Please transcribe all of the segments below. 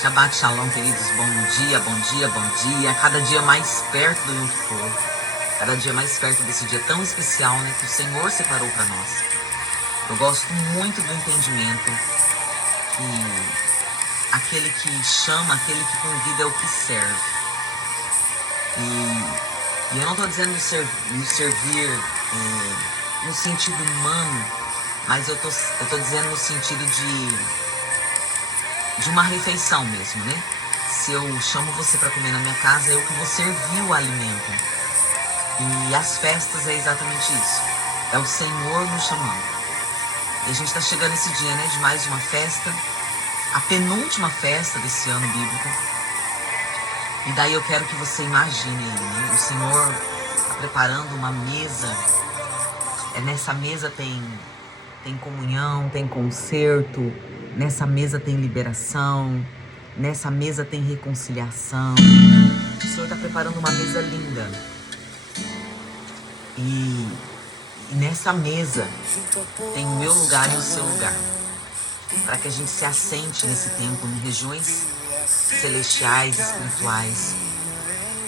Shabbat Shalom, queridos. Bom dia, bom dia, bom dia. Cada dia mais perto do Yom Kippur. Cada dia mais perto desse dia tão especial, né, que o Senhor separou para nós. Eu gosto muito do entendimento que aquele que chama, aquele que convida é o que serve. E eu não estou dizendo nos servir no sentido humano, mas eu tô dizendo no sentido de uma refeição mesmo, né? Se eu chamo você para comer na minha casa, eu que vou servir o alimento. E as festas é exatamente isso. É o Senhor nos chamando. E a gente está chegando esse dia, né? De mais uma festa. A penúltima festa desse ano bíblico. E daí eu quero que você imagine, né? O Senhor está preparando uma mesa. Nessa mesa tem comunhão, tem concerto. Nessa mesa tem liberação. Nessa mesa tem reconciliação. O Senhor está preparando uma mesa linda. E nessa mesa tem o meu lugar e o seu lugar. Para que a gente se assente nesse tempo em regiões celestiais, espirituais.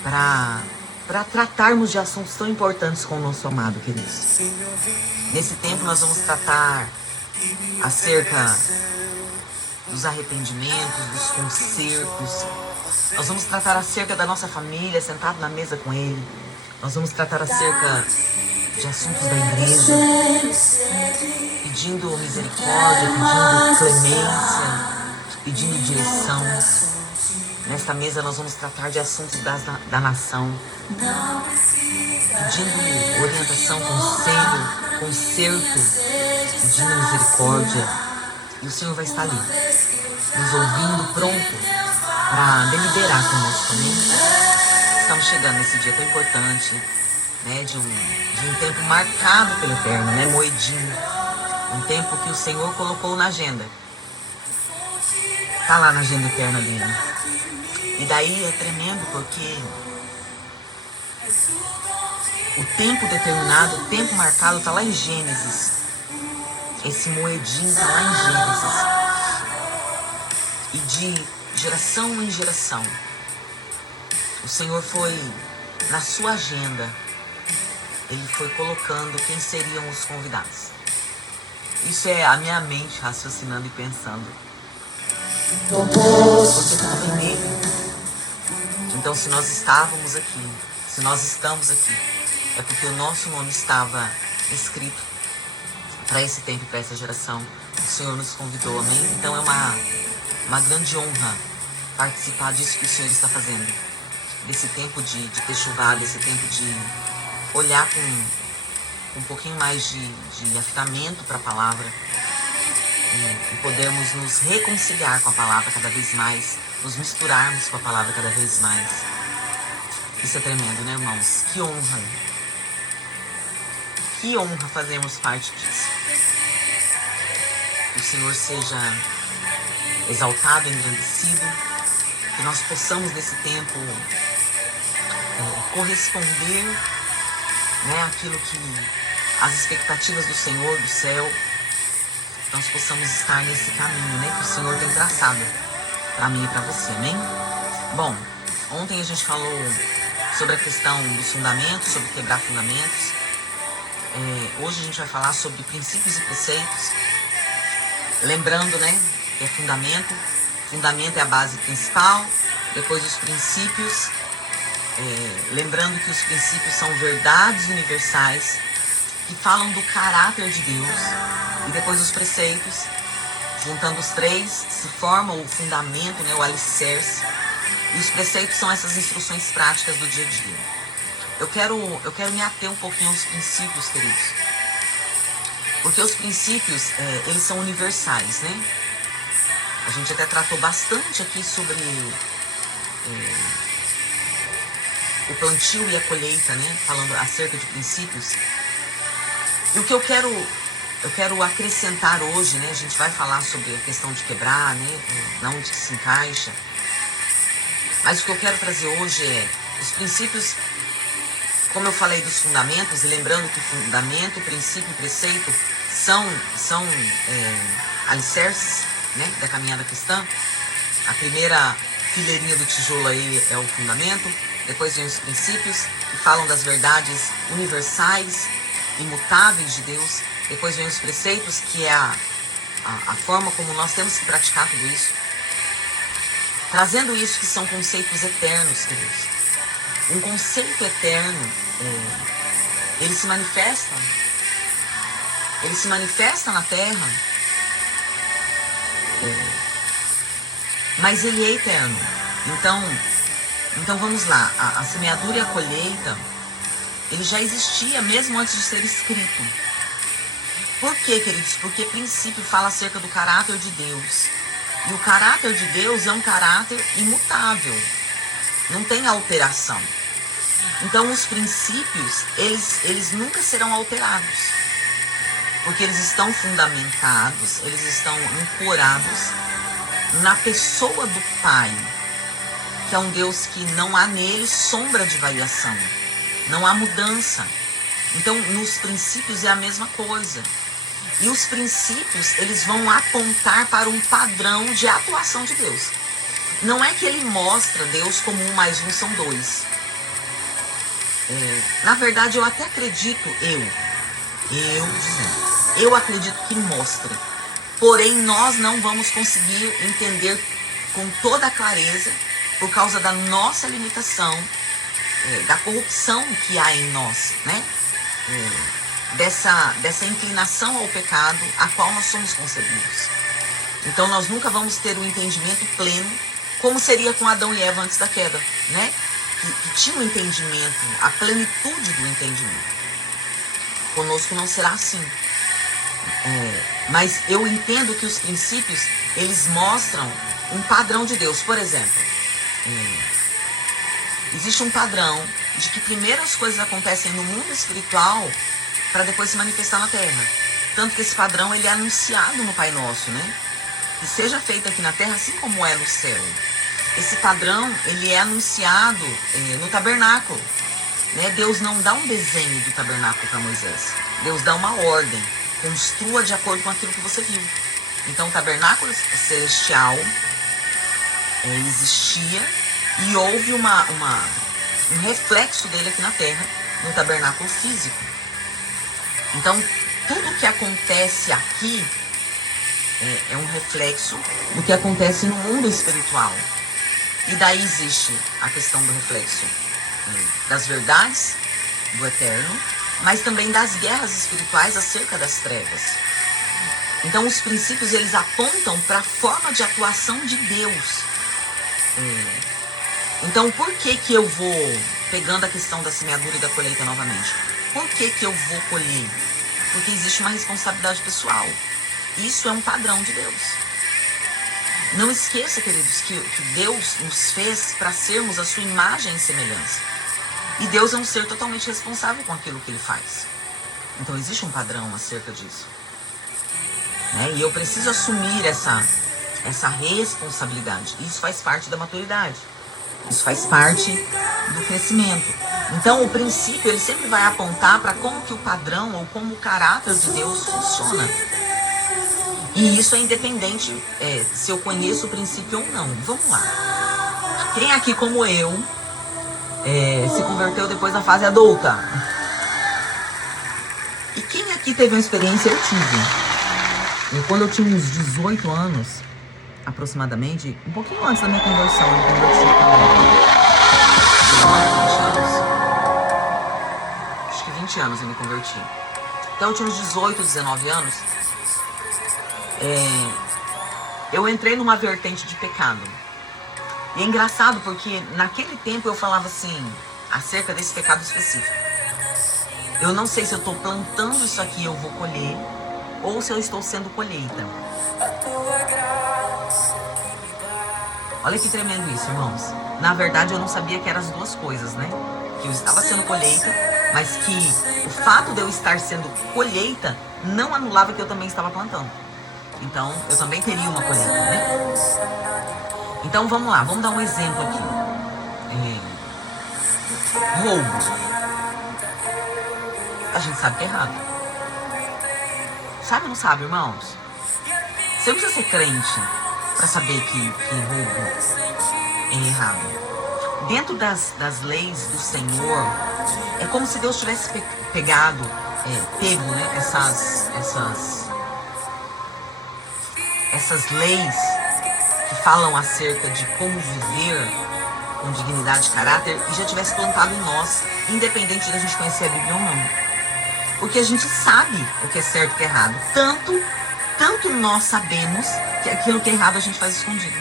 Para tratarmos de assuntos tão importantes com o nosso amado, queridos. Nesse tempo nós vamos tratar acerca dos arrependimentos, dos concertos. Nós vamos tratar acerca da nossa família, sentado na mesa com Ele. Nós vamos tratar acerca de assuntos da igreja, pedindo misericórdia, pedindo clemência, pedindo direção. Nesta mesa nós vamos tratar de assuntos da nação, pedindo orientação, conselho, conserto, pedindo misericórdia. E o Senhor vai estar ali, nos ouvindo, pronto para deliberar conosco, né? Estamos chegando nesse dia tão importante, né? De um tempo marcado pelo Eterno, né? Moedinho. Um tempo que o Senhor colocou na agenda. Tá lá na agenda eterna dele. E daí é tremendo porque o tempo determinado, o tempo marcado tá lá em Gênesis. Esse moedinho tá lá em Gênesis. E de geração em geração, o Senhor foi, na sua agenda, Ele foi colocando quem seriam os convidados. Isso é a minha mente raciocinando e pensando. Você estava nele. Então, se nós estávamos aqui, se nós estamos aqui, é porque o nosso nome estava escrito para esse tempo e para essa geração. O Senhor nos convidou, amém? Então é uma grande honra participar disso que o Senhor está fazendo. Desse tempo de ter chuvado, desse tempo de olhar com um pouquinho mais de afinamento para a palavra e podermos nos reconciliar com a palavra cada vez mais, nos misturarmos com a palavra cada vez mais. Isso é tremendo, né, irmãos? Que honra! Que honra fazermos parte disso. Que o Senhor seja exaltado, engrandecido, que nós possamos nesse tempo corresponder, né, àquilo que as expectativas do Senhor, do céu, nós possamos estar nesse caminho, né, que o Senhor tem traçado para mim e para você, amém? Bom, ontem a gente falou sobre a questão dos fundamentos, sobre quebrar fundamentos. Hoje a gente vai falar sobre princípios e preceitos. Lembrando, né, que é fundamento. Fundamento é a base principal. Depois os princípios. Lembrando que os princípios são verdades universais que falam do caráter de Deus. E depois os preceitos. Juntando os três, se forma o fundamento, né, o alicerce. E os preceitos são essas instruções práticas do dia a dia. Eu quero me ater um pouquinho aos princípios, queridos. Porque os princípios, eles são universais, né? A gente até tratou bastante aqui sobre o plantio e a colheita, né? Falando acerca de princípios. E o que eu quero acrescentar hoje, né? A gente vai falar sobre a questão de quebrar, né? Onde que se encaixa. Mas o que eu quero trazer hoje é os princípios, como eu falei dos fundamentos, e lembrando que fundamento, princípio e preceito são alicerces, né, da caminhada cristã. A primeira fileirinha do tijolo aí é o fundamento, depois vem os princípios, que falam das verdades universais, imutáveis de Deus, depois vem os preceitos, que é a forma como nós temos que praticar tudo isso. Trazendo isso que são conceitos eternos, queridos. Um conceito eterno, ele se manifesta na Terra, mas ele é eterno. Então vamos lá, a semeadura e a colheita, ele já existia mesmo antes de ser escrito. Por quê, queridos? Porque princípio fala acerca do caráter de Deus. E o caráter de Deus é um caráter imutável. Não tem alteração. Então os princípios, eles nunca serão alterados. Porque eles estão fundamentados, eles estão ancorados na pessoa do Pai. Que é um Deus que não há nele sombra de variação. Não há mudança. Então nos princípios é a mesma coisa. E os princípios, eles vão apontar para um padrão de atuação de Deus. Não é que ele mostra Deus como 1 mais 1 são 2. Na verdade, eu até acredito, eu acredito que mostre. Porém, nós não vamos conseguir entender com toda a clareza, por causa da nossa limitação, da corrupção que há em nós, né? Dessa inclinação ao pecado a qual nós somos concebidos. Então nós nunca vamos ter o entendimento pleno, como seria com Adão e Eva antes da queda, né? Que tinha o entendimento, a plenitude do entendimento. Conosco não será assim. Mas eu entendo que os princípios, eles mostram um padrão de Deus. Por exemplo, existe um padrão de que primeiro as coisas acontecem no mundo espiritual para depois se manifestar na terra. Tanto que esse padrão, ele é anunciado no Pai Nosso, né? Que seja feito aqui na terra assim como é no céu. Esse padrão, ele é anunciado no tabernáculo, né? Deus não dá um desenho do tabernáculo para Moisés. Deus dá uma ordem. Construa de acordo com aquilo que você viu. Então o tabernáculo celestial existia e houve um reflexo dele aqui na terra, no tabernáculo físico. Então, tudo que acontece aqui é um reflexo do que acontece no mundo espiritual. E daí existe a questão do reflexo das verdades do eterno, mas também das guerras espirituais acerca das trevas. Então, os princípios, eles apontam para a forma de atuação de Deus. Então, por que eu vou, pegando a questão da semeadura e da colheita novamente, por que eu vou colher? Porque existe uma responsabilidade pessoal. Isso é um padrão de Deus. Não esqueça, queridos, que Deus nos fez para sermos a sua imagem e semelhança. E Deus é um ser totalmente responsável com aquilo que Ele faz. Então existe um padrão acerca disso. Né? E eu preciso assumir essa responsabilidade. Isso faz parte da maturidade. Isso faz parte do crescimento. Então o princípio, ele sempre vai apontar para como que o padrão ou como o caráter de Deus funciona. E isso é independente se eu conheço o princípio ou não. Vamos lá. Quem aqui como eu se converteu depois da fase adulta? E quem aqui teve uma experiência? Eu tive. Quando eu tinha uns 18 anos, aproximadamente, um pouquinho antes da minha conversão, eu me converti acho que 20 anos eu me converti. Então eu tinha uns 18, 19 anos. Eu entrei numa vertente de pecado. E é engraçado porque naquele tempo eu falava assim, acerca desse pecado específico. Eu não sei se eu estou plantando isso aqui eu vou colher, ou se eu estou sendo colheita. Olha que tremendo isso, irmãos. Na verdade eu não sabia que eram as duas coisas, né? Que eu estava sendo colheita, mas que o fato de eu estar sendo colheita não anulava que eu também estava plantando. Então, eu também teria uma colheita, né? Então, vamos lá. Vamos dar um exemplo aqui. Roubo. A gente sabe que é errado. Sabe ou não sabe, irmãos? Você não precisa ser crente para saber que roubo é errado. Dentro das leis do Senhor, é como se Deus tivesse pego, né, essas leis que falam acerca de como viver com dignidade e caráter e já tivesse plantado em nós, independente da gente conhecer a Bíblia ou não. Porque a gente sabe o que é certo e o que é errado. Tanto nós sabemos que aquilo que é errado a gente faz escondido.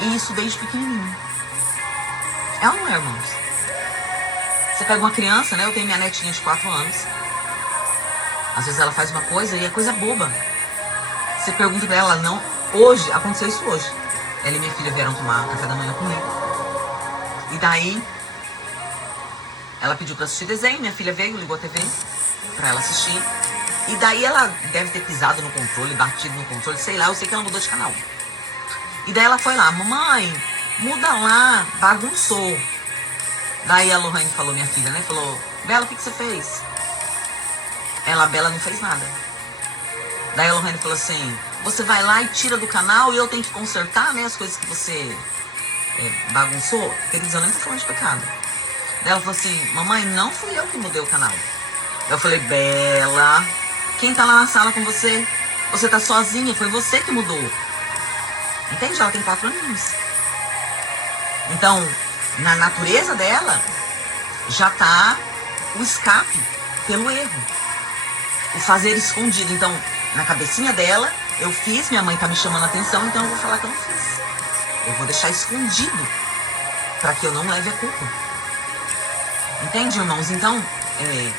E isso desde pequenininho. É ou não é, irmãos? Você pega uma criança, né? Eu tenho minha netinha de 4 anos. Às vezes ela faz uma coisa e é coisa boba. Você pergunta pra ela, não. Hoje, aconteceu isso hoje. Ela e minha filha vieram tomar café da manhã comigo. E daí, ela pediu pra assistir desenho. Minha filha veio, ligou a TV pra ela assistir. E daí ela deve ter pisado no controle, batido no controle, sei lá. Eu sei que ela mudou de canal. E daí ela foi lá, mamãe, muda lá, bagunçou. Daí a Lohane falou, minha filha, né? Falou, Bela, o que você fez? A Bela não fez nada. Daí a Lohane falou assim, você vai lá e tira do canal e eu tenho que consertar, né? As coisas que você bagunçou. Queridos, eu nem tô falando de pecado. Daí ela falou assim, mamãe, não fui eu que mudei o canal. Eu falei, Bela, quem tá lá na sala com você? Você tá sozinha, foi você que mudou. Entende? Ela tem 4 aninhos. Então, na natureza dela, já tá o escape pelo erro. O fazer escondido. Então, na cabecinha dela, eu fiz, minha mãe tá me chamando a atenção, então eu vou falar que eu não fiz. Eu vou deixar escondido para que eu não leve a culpa. Entende, irmãos? Então,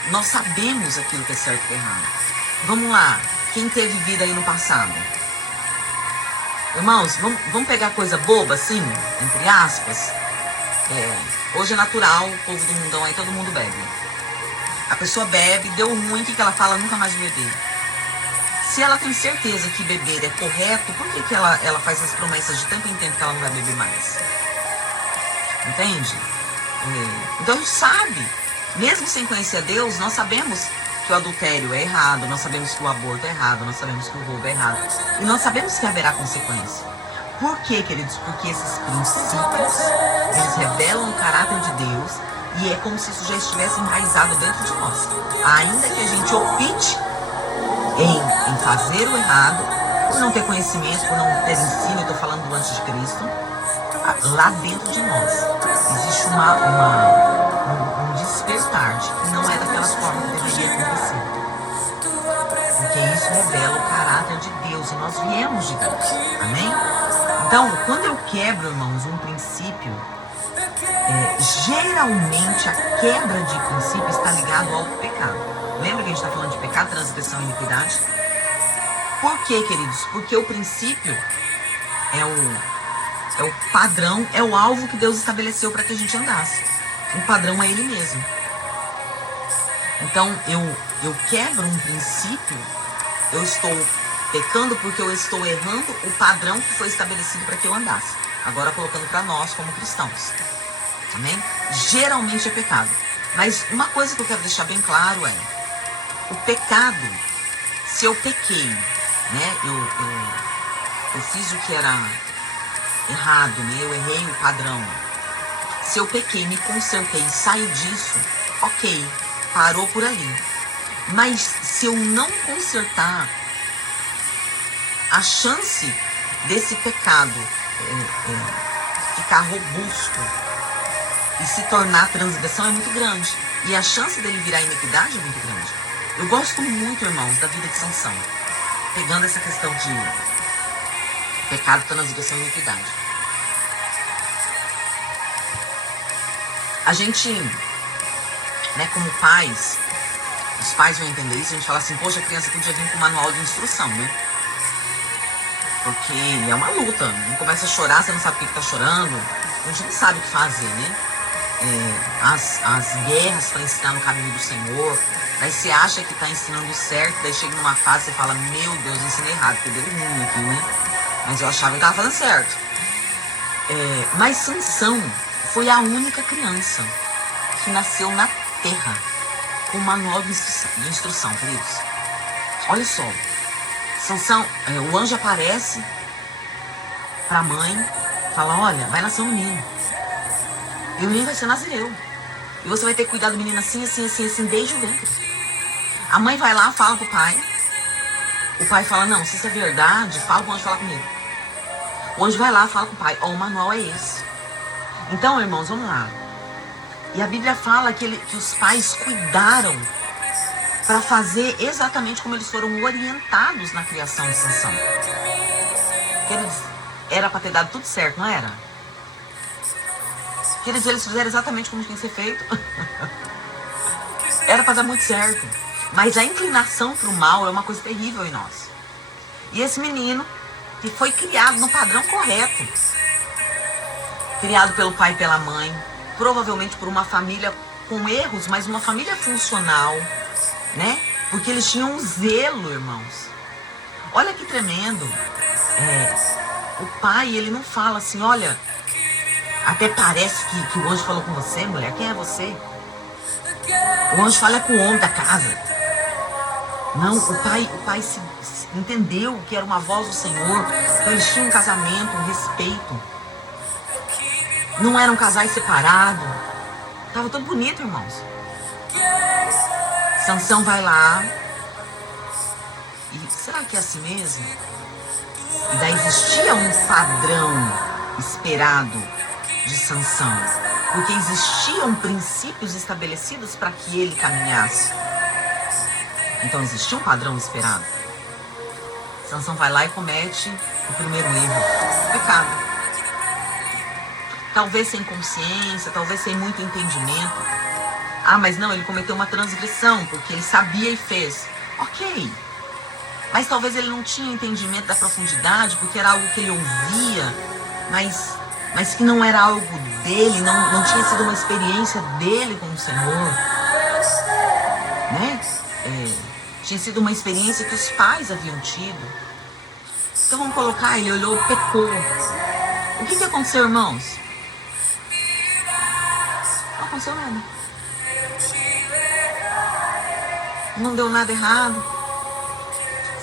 nós sabemos aquilo que é certo e que é errado. Vamos lá. Quem teve vida aí no passado? Irmãos, vamos pegar coisa boba, assim, entre aspas. Hoje é natural, o povo do mundão aí, todo mundo bebe. A pessoa bebe, deu ruim, o que ela fala? Nunca mais beber. Se ela tem certeza que beber é correto, por que ela faz as promessas de tempo em tempo que ela não vai beber mais? Entende? Então a gente sabe, mesmo sem conhecer a Deus, nós sabemos que o adultério é errado, nós sabemos que o aborto é errado, nós sabemos que o roubo é errado. E nós sabemos que haverá consequência. Por quê, queridos? Porque esses princípios, eles revelam o caráter de Deus e é como se isso já estivesse enraizado dentro de nós. Ainda que a gente opte em fazer o errado, por não ter conhecimento, por não ter ensino, eu estou falando do antes de Cristo, lá dentro de nós existe um despertar de que não é daquela forma que deveria acontecer. Porque isso revela o caráter de Deus e nós viemos de Deus. Amém? Então, quando eu quebro, irmãos, um princípio, geralmente a quebra de princípio está ligado ao pecado. Lembra que a gente está falando de pecado, transgressão e iniquidade? Por quê, queridos? Porque o princípio é o padrão, é o alvo que Deus estabeleceu para que a gente andasse. O padrão é Ele mesmo. Então, eu quebro um princípio, eu estou pecando porque eu estou errando o padrão que foi estabelecido para que eu andasse. Agora colocando para nós como cristãos. Amém? Geralmente é pecado. Mas uma coisa que eu quero deixar bem claro é, o pecado, se eu pequei, né? Eu fiz o que era errado, né? Eu errei o padrão. Se eu pequei, me consertei e saio disso, ok, parou por ali. Mas se eu não consertar, a chance desse pecado ficar robusto e se tornar transgressão é muito grande. E a chance dele virar iniquidade é muito grande. Eu gosto muito, irmãos, da vida de Sansão. Pegando essa questão de pecado, transgressão e iniquidade. A gente, né, como pais, os pais vão entender isso, a gente fala assim, poxa, a criança podia vir com manual de instrução, né? Porque é uma luta, não começa a chorar, você não sabe o que está chorando, a gente não sabe o que fazer, né? As guerras para ensinar no caminho do Senhor, daí você acha que está ensinando certo, daí chega numa fase e você fala, meu Deus, eu ensinei errado, porque deu ruim aqui, né? Mas eu achava que estava fazendo certo. Mas Sansão foi a única criança que nasceu na terra com manual de instrução, queridos. Olha só, Sansão, o anjo aparece pra mãe, fala, olha, vai nascer um menino. E o menino vai ser nazireu. E você vai ter que cuidar do menino assim, assim, assim, assim, desde o ventre. A mãe vai lá, fala pro pai. O pai fala, não, se isso é verdade, fala pro anjo falar comigo. O anjo vai lá, fala com o pai, ó, o manual é esse. Então, irmãos, vamos lá. E a Bíblia fala que os pais cuidaram para fazer exatamente como eles foram orientados na criação de Sansão. Era para ter dado tudo certo, não era? Eles fizeram exatamente como tinha que ser feito. Era para dar muito certo. Mas a inclinação para o mal é uma coisa terrível em nós. E esse menino, que foi criado no padrão correto, criado pelo pai e pela mãe, provavelmente por uma família com erros, mas uma família funcional, né? Porque eles tinham um zelo, irmãos. Olha que tremendo. O pai, ele não fala assim, olha, até parece que o anjo falou com você, mulher, quem é você? O anjo fala com o homem da casa. Não, o pai se entendeu que era uma voz do Senhor. Então eles tinham um casamento, um respeito. Não eram casais separados. Tava tudo bonito, irmãos. Sansão vai lá. E será que é assim mesmo? E daí existia um padrão esperado de Sansão. Porque existiam princípios estabelecidos para que ele caminhasse. Então existia um padrão esperado. Sansão vai lá e comete o primeiro erro, o pecado. Talvez sem consciência, talvez sem muito entendimento. Ah, mas não, ele cometeu uma transgressão, porque ele sabia e fez. Ok. Mas talvez ele não tinha entendimento da profundidade, porque era algo que ele ouvia, mas que não era algo dele, não tinha sido uma experiência dele com o Senhor. Né? Tinha sido uma experiência que os pais haviam tido. Então vamos colocar, ele olhou, pecou. O que aconteceu, irmãos? Não aconteceu nada. Não deu nada errado.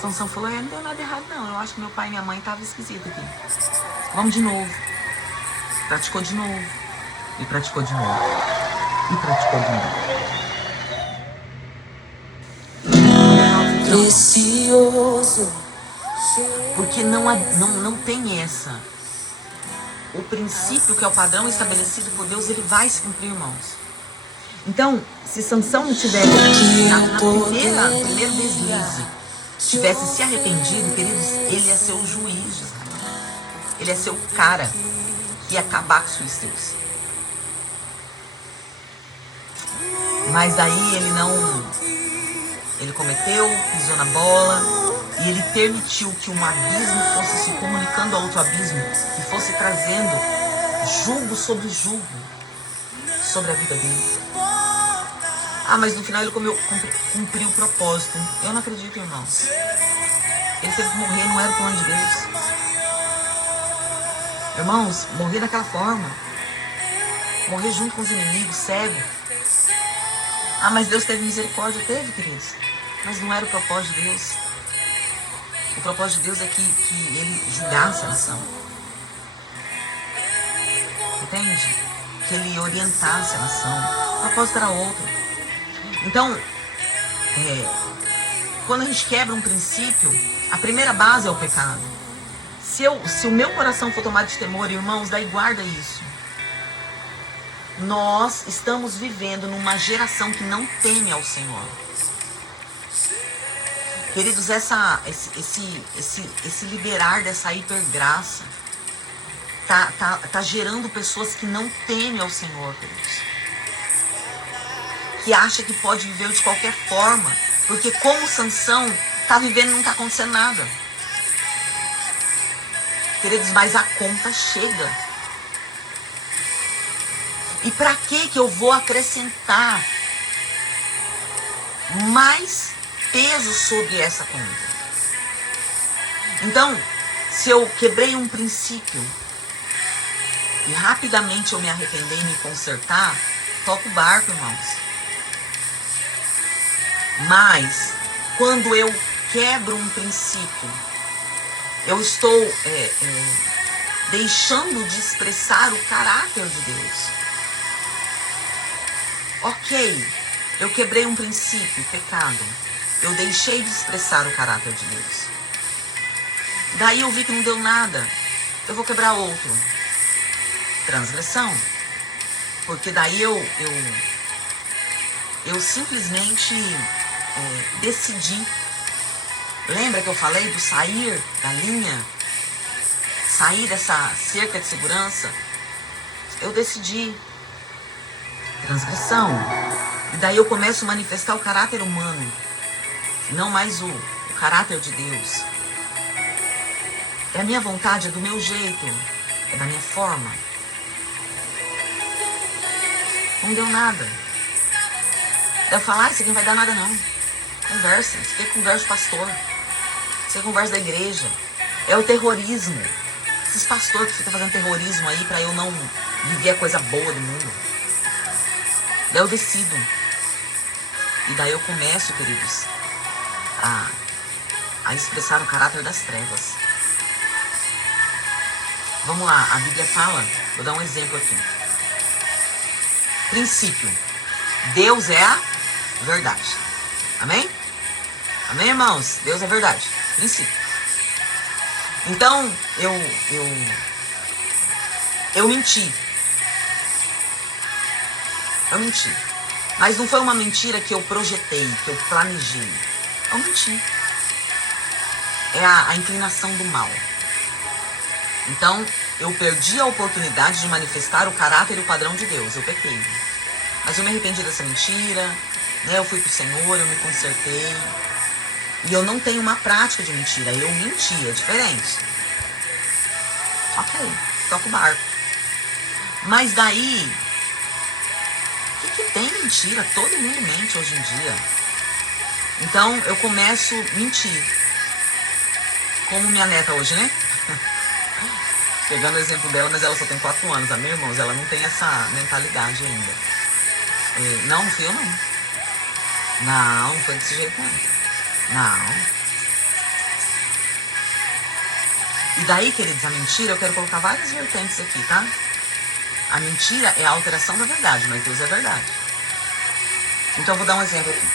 Sansão falou, não deu nada errado não. Eu acho que meu pai e minha mãe estavam esquisitos aqui. Vamos de novo. Praticou de novo. E praticou de novo. E praticou de novo. Precioso. Porque não tem essa. O princípio que é o padrão estabelecido por Deus, ele vai se cumprir, irmãos. Então, se Sansão não tivesse na primeiro deslize, tivesse se arrependido, queridos, ele ia ser o juiz de Israel. Ele ia ser o cara que ia acabar com os filisteus. Mas aí ele cometeu, pisou na bola, e ele permitiu que um abismo fosse se comunicando a outro abismo, e fosse trazendo julgo sobre julgo sobre a vida dele. Ah, mas no final ele cumpriu o propósito. Eu não acredito, irmãos. Ele teve que morrer, não era o plano de Deus. Irmãos, morrer daquela forma, morrer junto com os inimigos, cego. Ah, mas Deus teve misericórdia. Teve, queridos. Mas não era o propósito de Deus. O propósito de Deus é que ele julgasse a nação. Entende? Que ele orientasse a nação. O propósito era outro. Então, quando a gente quebra um princípio, a primeira base é o pecado. Se o meu coração for tomado de temor, irmãos, daí guarda isso. Nós estamos vivendo numa geração que não teme ao Senhor. Queridos, esse liberar dessa hipergraça tá gerando pessoas que não temem ao Senhor, queridos. Que acha que pode viver de qualquer forma, porque como Sansão tá vivendo e não tá acontecendo nada. Queridos, mas a conta chega. E para que eu vou acrescentar mais peso sobre essa conta? Então, se eu quebrei um princípio e rapidamente eu me arrepender e me consertar, toco o barco, irmãos. Mas, quando eu quebro um princípio, eu estou deixando de expressar o caráter de Deus. Ok, eu quebrei um princípio, pecado. Eu deixei de expressar o caráter de Deus. Daí eu vi que não deu nada. Eu vou quebrar outro. Transgressão. Porque daí eu simplesmente decidi. Lembra que eu falei do sair da linha? Sair dessa cerca de segurança? Eu decidi. Transgressão. E daí eu começo a manifestar o caráter humano. Não mais o caráter de Deus. É a minha vontade, é do meu jeito. É da minha forma. Não deu nada. Eu falar, isso aqui não vai dar nada não. Conversa. Isso aqui é conversa do pastor. Isso aqui é conversa da igreja. É o terrorismo. Esses pastores que ficam fazendo terrorismo aí pra eu não viver a coisa boa do mundo. Daí eu decido. E daí eu começo, queridos, a expressar o caráter das trevas. Vamos lá, a Bíblia fala, vou dar um exemplo aqui. Princípio. Deus é a verdade. Amém? Amém, irmãos? Deus é verdade. Princípio. Então, eu menti. Eu menti. Mas não foi uma mentira que eu projetei, que eu planejei. Eu menti. É a inclinação do mal. Então, eu perdi a oportunidade de manifestar o caráter e o padrão de Deus. Eu pequei. Mas eu me arrependi dessa mentira, né? Eu fui pro Senhor, eu me consertei. E eu não tenho uma prática de mentira. Eu menti, é diferente. Ok, toca o barco. Mas daí, o que tem mentira? Todo mundo mente hoje em dia. Então, eu começo a mentir. Como minha neta hoje, né? Pegando o exemplo dela, mas ela só tem 4 anos. A minha irmã, ela não tem essa mentalidade ainda. Não, fui eu não. Não foi desse jeito não. Não. E daí, queridos, a mentira, eu quero colocar várias vertentes aqui, tá? A mentira é a alteração da verdade, mas Deus é verdade. Então eu vou dar um exemplo aqui.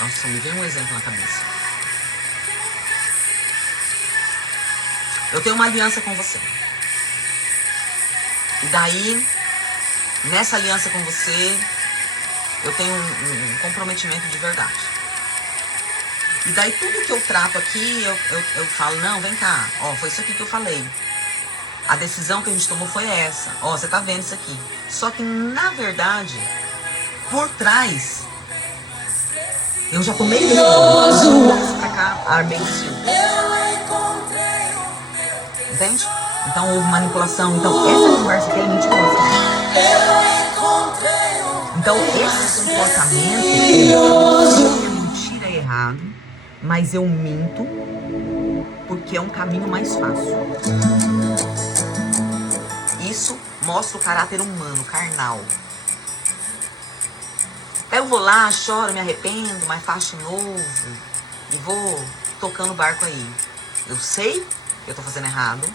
Nossa, me veio um exemplo na cabeça. Eu tenho uma aliança com você. E daí, nessa aliança com você, eu tenho um comprometimento de verdade. E daí tudo que eu trato aqui, eu falo, não, vem cá, ó, foi isso aqui que eu falei. A decisão que a gente tomou foi essa. Ó, você tá vendo isso aqui. Só que, na verdade, por trás, eu já tomei decisão. Pra cá, armei o circo. Entende? Então houve manipulação. Então essa conversa aqui é mentirosa. Então esse comportamento, a mentira é errado, mas eu minto porque é um caminho mais fácil. Isso mostra o caráter humano, carnal. Eu vou lá, choro, me arrependo, mas faço de novo e vou tocando o barco aí. Eu sei que eu tô fazendo errado,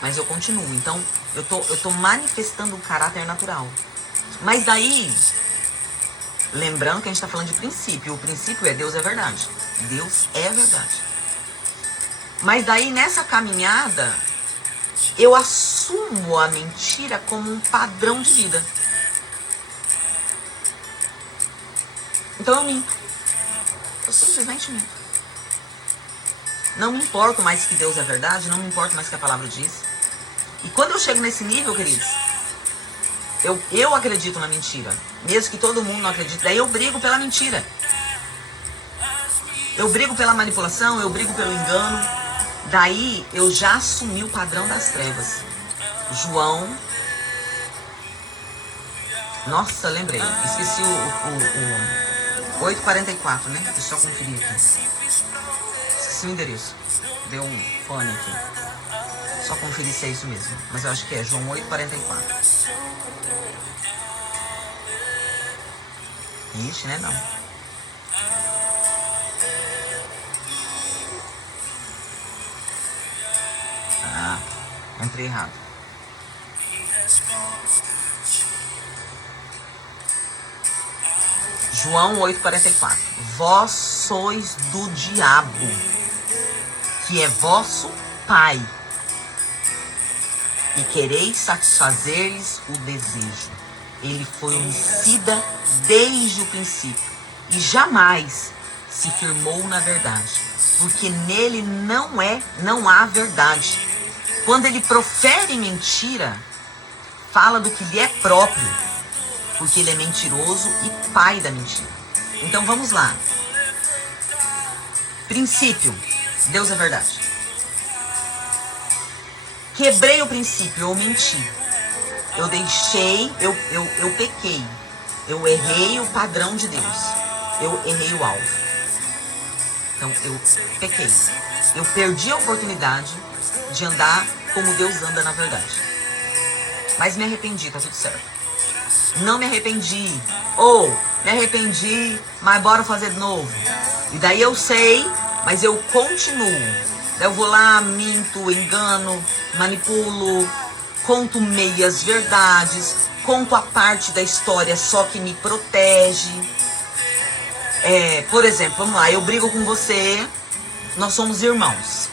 mas eu continuo. Então, eu tô manifestando um caráter natural. Mas daí, lembrando que a gente tá falando de princípio. O princípio é Deus é verdade. Deus é verdade. Mas daí, nessa caminhada, eu assumo a mentira como um padrão de vida. Então eu minto. Eu simplesmente minto. Não me importo mais que Deus é verdade, não me importo mais que a palavra diz. E quando eu chego nesse nível, queridos, eu acredito na mentira. Mesmo que todo mundo não acredite. Daí eu brigo pela mentira. Eu brigo pela manipulação, eu brigo pelo engano. Daí eu já assumi o padrão das trevas. João. Nossa, lembrei. Esqueci o 8:44, né? Deixa eu só conferir aqui. Esqueci o endereço. Deu um pane aqui. Só conferir se é isso mesmo. Mas eu acho que é João 8:44. Ixi, né não. Ah, entrei errado. João 8,44. Vós sois do diabo, que é vosso pai, e quereis satisfazer-lhes o desejo. Ele foi homicida desde o princípio, e jamais se firmou na verdade, porque nele não há verdade. Quando ele profere mentira, fala do que lhe é próprio, porque ele é mentiroso e pai da mentira. Então vamos lá. Princípio. Deus é verdade. Quebrei o princípio, eu menti. Eu deixei, eu pequei. Eu errei o padrão de Deus. Eu errei o alvo. Então eu pequei. Eu perdi a oportunidade de andar como Deus anda na verdade. Mas me arrependi, tá tudo certo. Não me arrependi. Me arrependi, mas bora fazer de novo. E daí eu sei, mas eu continuo. Daí eu vou lá, minto, engano, manipulo, conto meias verdades, conto a parte da história só que me protege. Por exemplo, vamos lá, eu brigo com você, nós somos irmãos.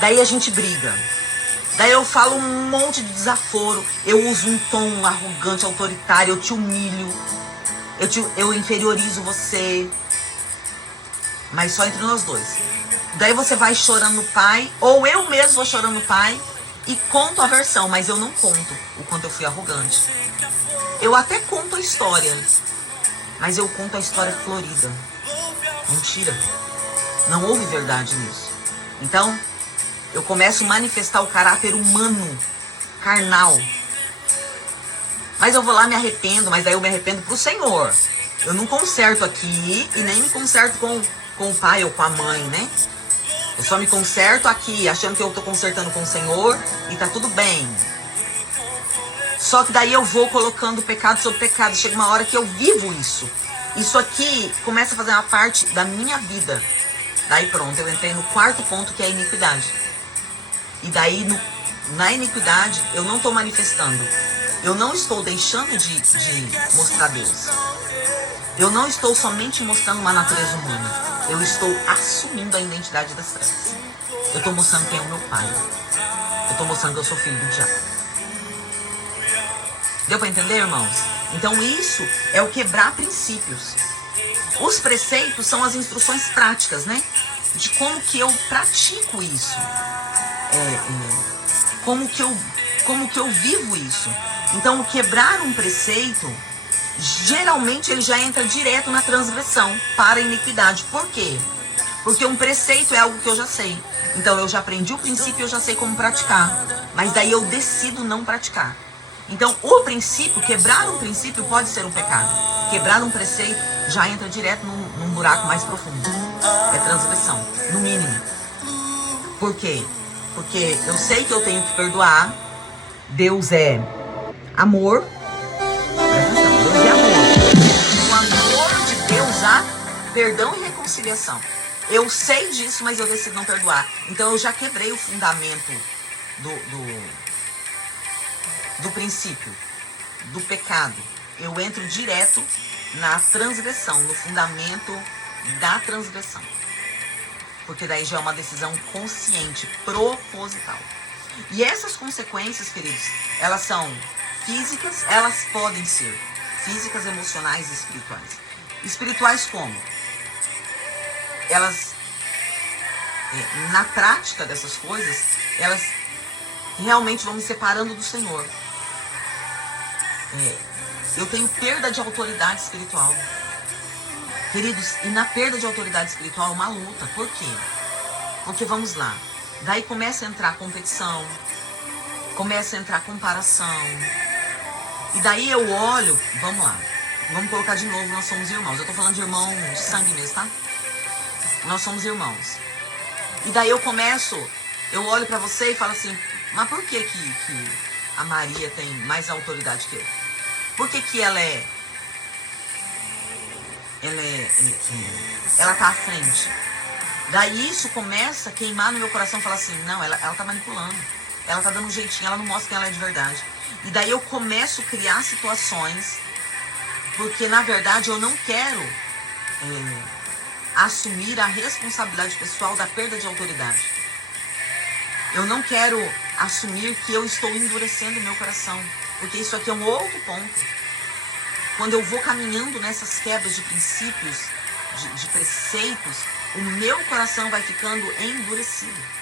Daí a gente briga. Daí eu falo um monte de desaforo, eu uso um tom arrogante, autoritário, eu te humilho, eu inferiorizo você, mas só entre nós dois. Daí você vai chorando no pai, ou eu mesmo vou chorando no pai e conto a versão, mas eu não conto o quanto eu fui arrogante. Eu até conto a história, mas eu conto a história florida. Mentira, não houve verdade nisso. Então, eu começo a manifestar o caráter humano, carnal. Mas eu vou lá, me arrependo, mas daí eu me arrependo pro Senhor. Eu não conserto aqui e nem me conserto com o pai ou com a mãe, né? Eu só me conserto aqui, achando que eu tô consertando com o Senhor e tá tudo bem. Só que daí eu vou colocando pecado sobre pecado. Chega uma hora que eu vivo isso. Isso aqui começa a fazer uma parte da minha vida. Daí pronto, eu entrei no quarto ponto, que é a iniquidade. E daí, na iniquidade, eu não estou manifestando. Eu não estou deixando de mostrar Deus. Eu não estou somente mostrando uma natureza humana. Eu estou assumindo a identidade das trevas. Eu estou mostrando quem é o meu pai. Eu estou mostrando que eu sou filho do diabo. Deu para entender, irmãos? Então isso é o quebrar princípios. Os preceitos são as instruções práticas, né? De como que eu pratico isso. Como que eu vivo isso. Então, quebrar um preceito, geralmente ele já entra direto na transgressão para a iniquidade. Por quê? Porque um preceito é algo que eu já sei. Então, eu já aprendi o princípio e eu já sei como praticar. Mas daí eu decido não praticar. Então, o princípio, quebrar um princípio pode ser um pecado. Quebrar um preceito já entra direto num buraco mais profundo. É transgressão, no mínimo. Por quê? Porque eu sei que eu tenho que perdoar. Deus é amor. Presta atenção, Deus é amor. O amor de Deus há perdão e reconciliação. Eu sei disso, mas eu decido não perdoar. Então eu já quebrei o fundamento do princípio, do pecado. Eu entro direto na transgressão, no fundamento da transgressão. Porque daí já é uma decisão consciente, proposital. E essas consequências, queridos, elas são físicas, elas podem ser físicas, emocionais e espirituais. Espirituais como? Elas, na prática dessas coisas, elas realmente vão me separando do Senhor. Eu tenho perda de autoridade espiritual. Queridos, e na perda de autoridade espiritual é uma luta. Por quê? Porque, vamos lá, daí começa a entrar competição, começa a entrar comparação. E daí eu olho, vamos lá, vamos colocar de novo, nós somos irmãos. Eu tô falando de irmão de sangue mesmo, tá? Nós somos irmãos. E daí eu olho pra você e falo assim, mas por que a Maria tem mais autoridade que eu? Por que ela ela tá à frente. Daí isso começa a queimar no meu coração, falar assim, não, ela tá manipulando. Ela tá dando um jeitinho, ela não mostra quem ela é de verdade. E daí eu começo a criar situações, porque na verdade eu não quero assumir a responsabilidade pessoal da perda de autoridade. Eu não quero assumir que eu estou endurecendo o meu coração, porque isso aqui é um outro ponto. Quando eu vou caminhando nessas quebras de princípios, de preceitos, o meu coração vai ficando endurecido.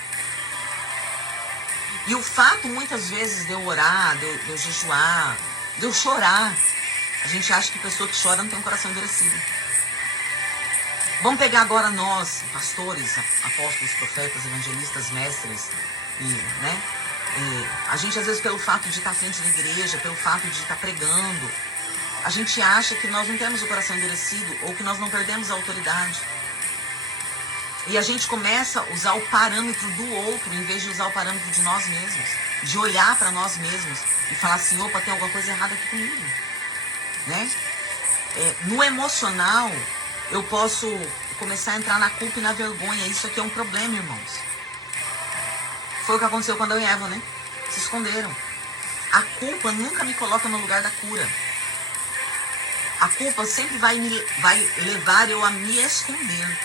E o fato, muitas vezes, de eu orar, de eu jejuar, de eu chorar, a gente acha que pessoa que chora não tem um coração endurecido. Vamos pegar agora nós, pastores, apóstolos, profetas, evangelistas, mestres, a gente, às vezes, pelo fato de estar à frente da igreja, pelo fato de estar pregando, a gente acha que nós não temos o coração endurecido ou que nós não perdemos a autoridade. E a gente começa a usar o parâmetro do outro em vez de usar o parâmetro de nós mesmos. De olhar para nós mesmos e falar assim, opa, tem alguma coisa errada aqui comigo. Né? No emocional, eu posso começar a entrar na culpa e na vergonha. Isso aqui é um problema, irmãos. Foi o que aconteceu com Adão e Eva, né? Se esconderam. A culpa nunca me coloca no lugar da cura. A culpa sempre vai levar eu a me esconder.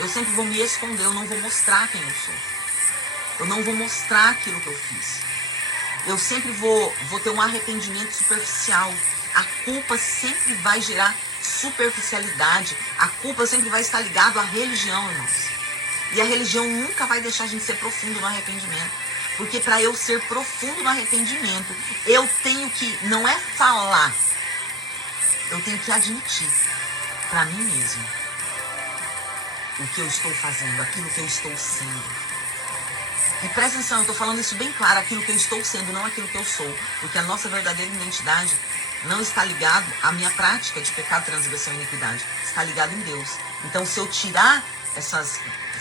Eu sempre vou me esconder, eu não vou mostrar quem eu sou. Eu não vou mostrar aquilo que eu fiz. Eu sempre vou ter um arrependimento superficial. A culpa sempre vai gerar superficialidade. A culpa sempre vai estar ligada à religião, irmãos. E a religião nunca vai deixar a gente ser profundo no arrependimento. Porque para eu ser profundo no arrependimento, eu tenho que, não é falar, eu tenho que admitir para mim mesmo o que eu estou fazendo, aquilo que eu estou sendo. E presta atenção, eu estou falando isso bem claro, aquilo que eu estou sendo, não aquilo que eu sou. Porque a nossa verdadeira identidade não está ligado à minha prática de pecado, transgressão e iniquidade. Está ligado em Deus. Então, se eu tirar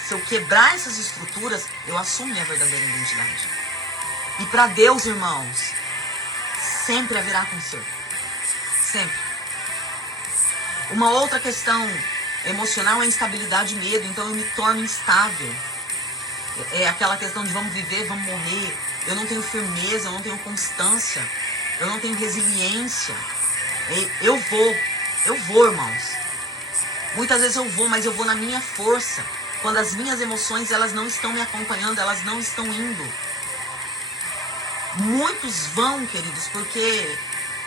se eu quebrar essas estruturas, eu assumo minha verdadeira identidade. E para Deus, irmãos, sempre haverá conserto. Sempre. Uma outra questão emocional é instabilidade e medo. Então eu me torno instável. É aquela questão de vamos viver, vamos morrer. Eu não tenho firmeza, eu não tenho constância. Eu não tenho resiliência. Eu vou, irmãos. Muitas vezes eu vou, mas eu vou na minha força. Quando as minhas emoções, elas não estão me acompanhando, elas não estão indo. Muitos vão, queridos, porque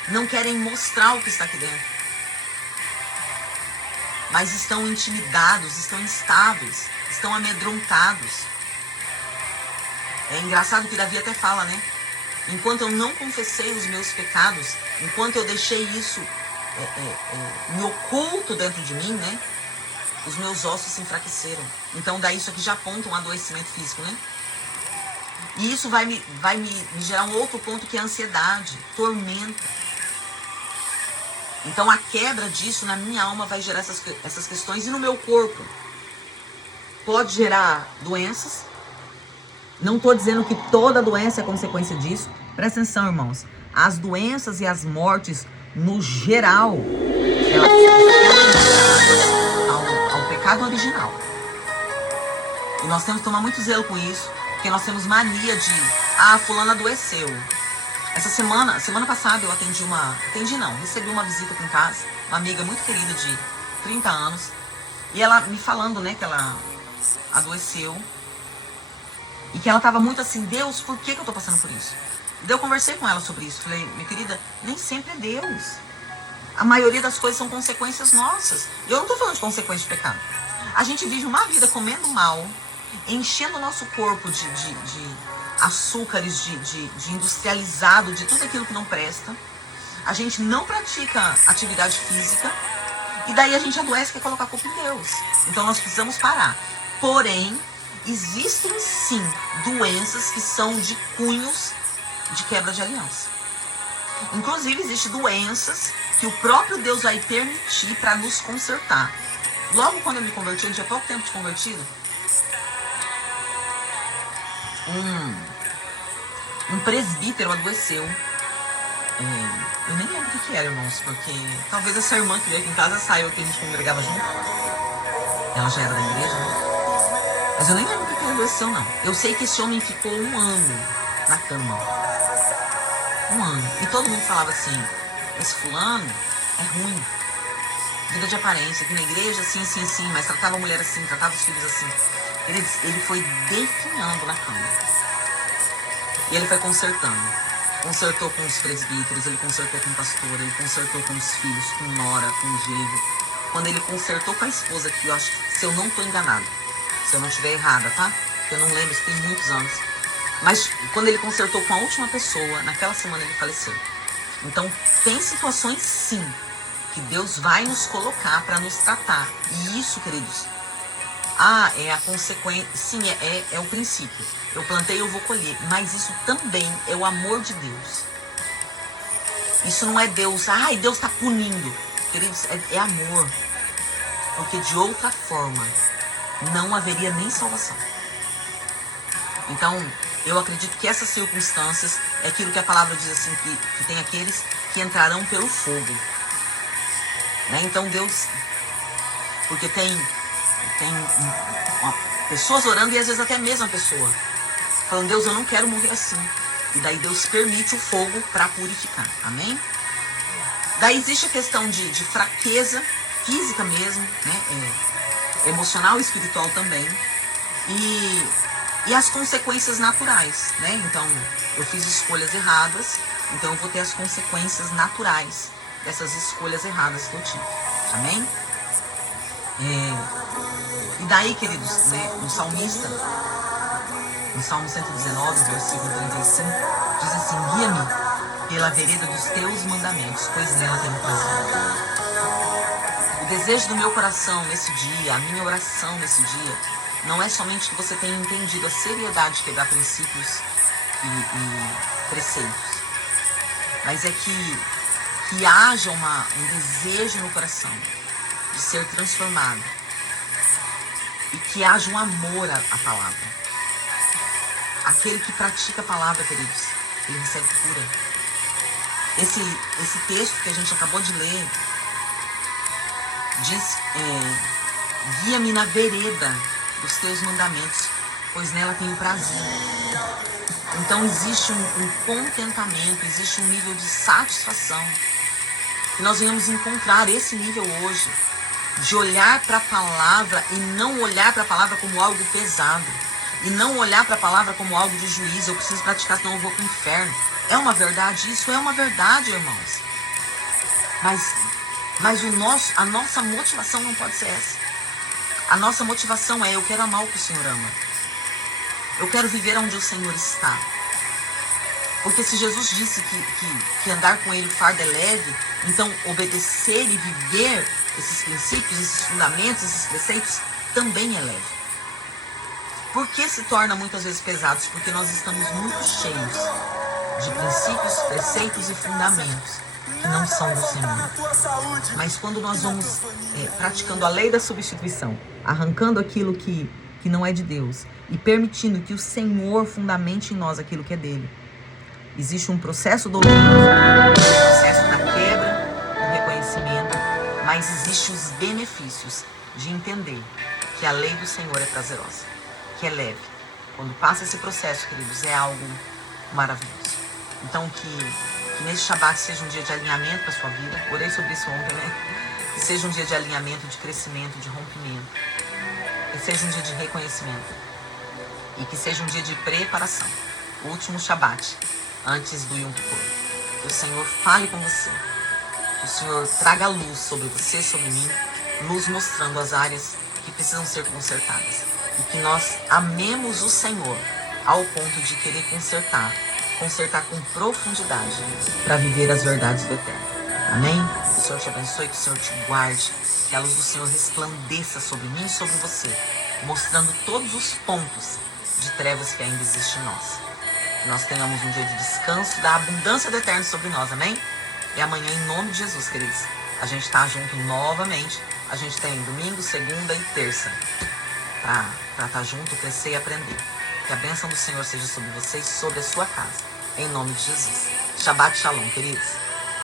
não querem mostrar o que está aqui dentro. Mas estão intimidados, estão instáveis, estão amedrontados. É engraçado que Davi até fala, né? Enquanto eu não confessei os meus pecados, enquanto eu deixei isso me oculto dentro de mim, né? Os meus ossos se enfraqueceram. Então daí isso aqui já aponta um adoecimento físico, né? E isso vai me gerar um outro ponto que é a ansiedade, tormenta. Então a quebra disso na minha alma vai gerar essas questões. E no meu corpo pode gerar doenças. Não estou dizendo que toda doença é consequência disso. Presta atenção, irmãos. As doenças e as mortes, no geral, elas são ao pecado original. E nós temos que tomar muito zelo com isso, porque nós temos mania de, fulano adoeceu. Essa semana passada eu recebi uma visita aqui em casa, uma amiga muito querida de 30 anos, e ela me falando, né, que ela adoeceu, e que ela tava muito assim, Deus, por que eu tô passando por isso? E daí eu conversei com ela sobre isso, falei, minha querida, nem sempre é Deus. A maioria das coisas são consequências nossas. E eu não tô falando de consequência de pecado. A gente vive uma vida comendo mal, enchendo o nosso corpo de açúcares, de industrializado, de tudo aquilo que não presta. A gente não pratica atividade física. E daí a gente adoece e quer colocar a culpa em Deus. Então nós precisamos parar. Porém, existem sim doenças que são de cunhos de quebra de aliança. Inclusive, existem doenças que o próprio Deus vai permitir para nos consertar. Logo quando eu me converti, eu tinha pouco tempo de convertido, um presbítero adoeceu. Eu nem lembro o que era, irmãos, porque talvez essa irmã que veio aqui em casa saiba que a gente congregava junto. Ela já era da igreja, né? Mas eu nem lembro o que era adoção, não. Eu sei que esse homem ficou 1 ano na cama. 1 ano. E todo mundo falava assim, esse fulano é ruim. Vida de aparência, aqui na igreja, assim, assim, assim, mas tratava a mulher assim, tratava os filhos assim. Ele foi definhando na cama. E ele foi consertando. Consertou com os presbíteros, ele consertou com o pastor, ele consertou com os filhos, com nora, com o genro. Quando ele consertou com a esposa, que eu acho que, se eu não estou enganado, se eu não estiver errada, tá? Porque eu não lembro, isso tem muitos anos. Mas quando ele consertou com a última pessoa, naquela semana ele faleceu. Então, tem situações, sim, que Deus vai nos colocar para nos tratar. E isso, queridos, é a consequência. Sim, é o princípio. Eu plantei, eu vou colher. Mas isso também é o amor de Deus. Isso não é Deus. Deus está punindo. Queridos, é amor. Porque de outra forma, não haveria nem salvação. Então, eu acredito que essas circunstâncias é aquilo que a palavra diz assim, que tem aqueles que entrarão pelo fogo. Né? Então, Deus... Porque tem pessoas orando e às vezes até a mesma pessoa falando, Deus, eu não quero morrer assim. E daí Deus permite o fogo para purificar. Amém? Daí existe a questão de fraqueza física mesmo, né? Emocional e espiritual também. E as consequências naturais, né? Então, eu fiz escolhas erradas, então eu vou ter as consequências naturais dessas escolhas erradas que eu tive. Amém? E daí, queridos, né, o salmista, no Salmo 119, versículo 35, diz assim, guia-me pela vereda dos teus mandamentos, pois nela tenho prazer. O desejo do meu coração nesse dia, a minha oração nesse dia, não é somente que você tenha entendido a seriedade de quebrar princípios e preceitos, mas é que haja um desejo no coração de ser transformado e que haja um amor à palavra. Aquele que pratica a palavra, queridos, ele recebe cura. Esse texto que a gente acabou de ler diz, guia-me na vereda dos teus mandamentos, pois nela tenho prazer. Então existe um contentamento, existe um nível de satisfação. E nós venhamos encontrar esse nível hoje, de olhar para a palavra e não olhar para a palavra como algo pesado. E não olhar para a palavra como algo de juízo. Eu preciso praticar, senão eu vou para o inferno. É uma verdade? Isso é uma verdade, irmãos. Mas a nossa motivação não pode ser essa. A nossa motivação é, eu quero amar o que o Senhor ama. Eu quero viver onde o Senhor está. Porque se Jesus disse que andar com Ele o fardo é leve, então obedecer e viver esses princípios, esses fundamentos, esses preceitos, também é leve. Por que se torna muitas vezes pesados? Porque nós estamos muito cheios de princípios, preceitos e fundamentos que não são do Senhor. Mas quando nós vamos praticando a lei da substituição, arrancando aquilo que não é de Deus e permitindo que o Senhor fundamente em nós aquilo que é dele, existe um processo doloroso, um processo da quebra, do reconhecimento, mas existem os benefícios de entender que a lei do Senhor é prazerosa, que é leve. Quando passa esse processo, queridos, é algo maravilhoso. Então que nesse Shabat seja um dia de alinhamento para a sua vida. Orei sobre isso ontem, né? Que seja um dia de alinhamento, de crescimento, de rompimento. Que seja um dia de reconhecimento. E que seja um dia de preparação. O último Shabat, antes do Yom Kippur. Que o Senhor fale com você. Que o Senhor traga luz sobre você, sobre mim. Luz mostrando as áreas que precisam ser consertadas. E que nós amemos o Senhor ao ponto de querer consertar com profundidade para viver as verdades do Eterno. Amém? Que o Senhor te abençoe, que o Senhor te guarde, que a luz do Senhor resplandeça sobre mim e sobre você, mostrando todos os pontos de trevas que ainda existem em nós. Que nós tenhamos um dia de descanso da abundância do Eterno sobre nós, amém? E amanhã, em nome de Jesus, queridos, a gente está junto novamente. A gente tem domingo, segunda e terça para estar junto, crescer e aprender. Que a bênção do Senhor seja sobre vocês, sobre a sua casa. Em nome de Jesus. Shabbat Shalom, queridos.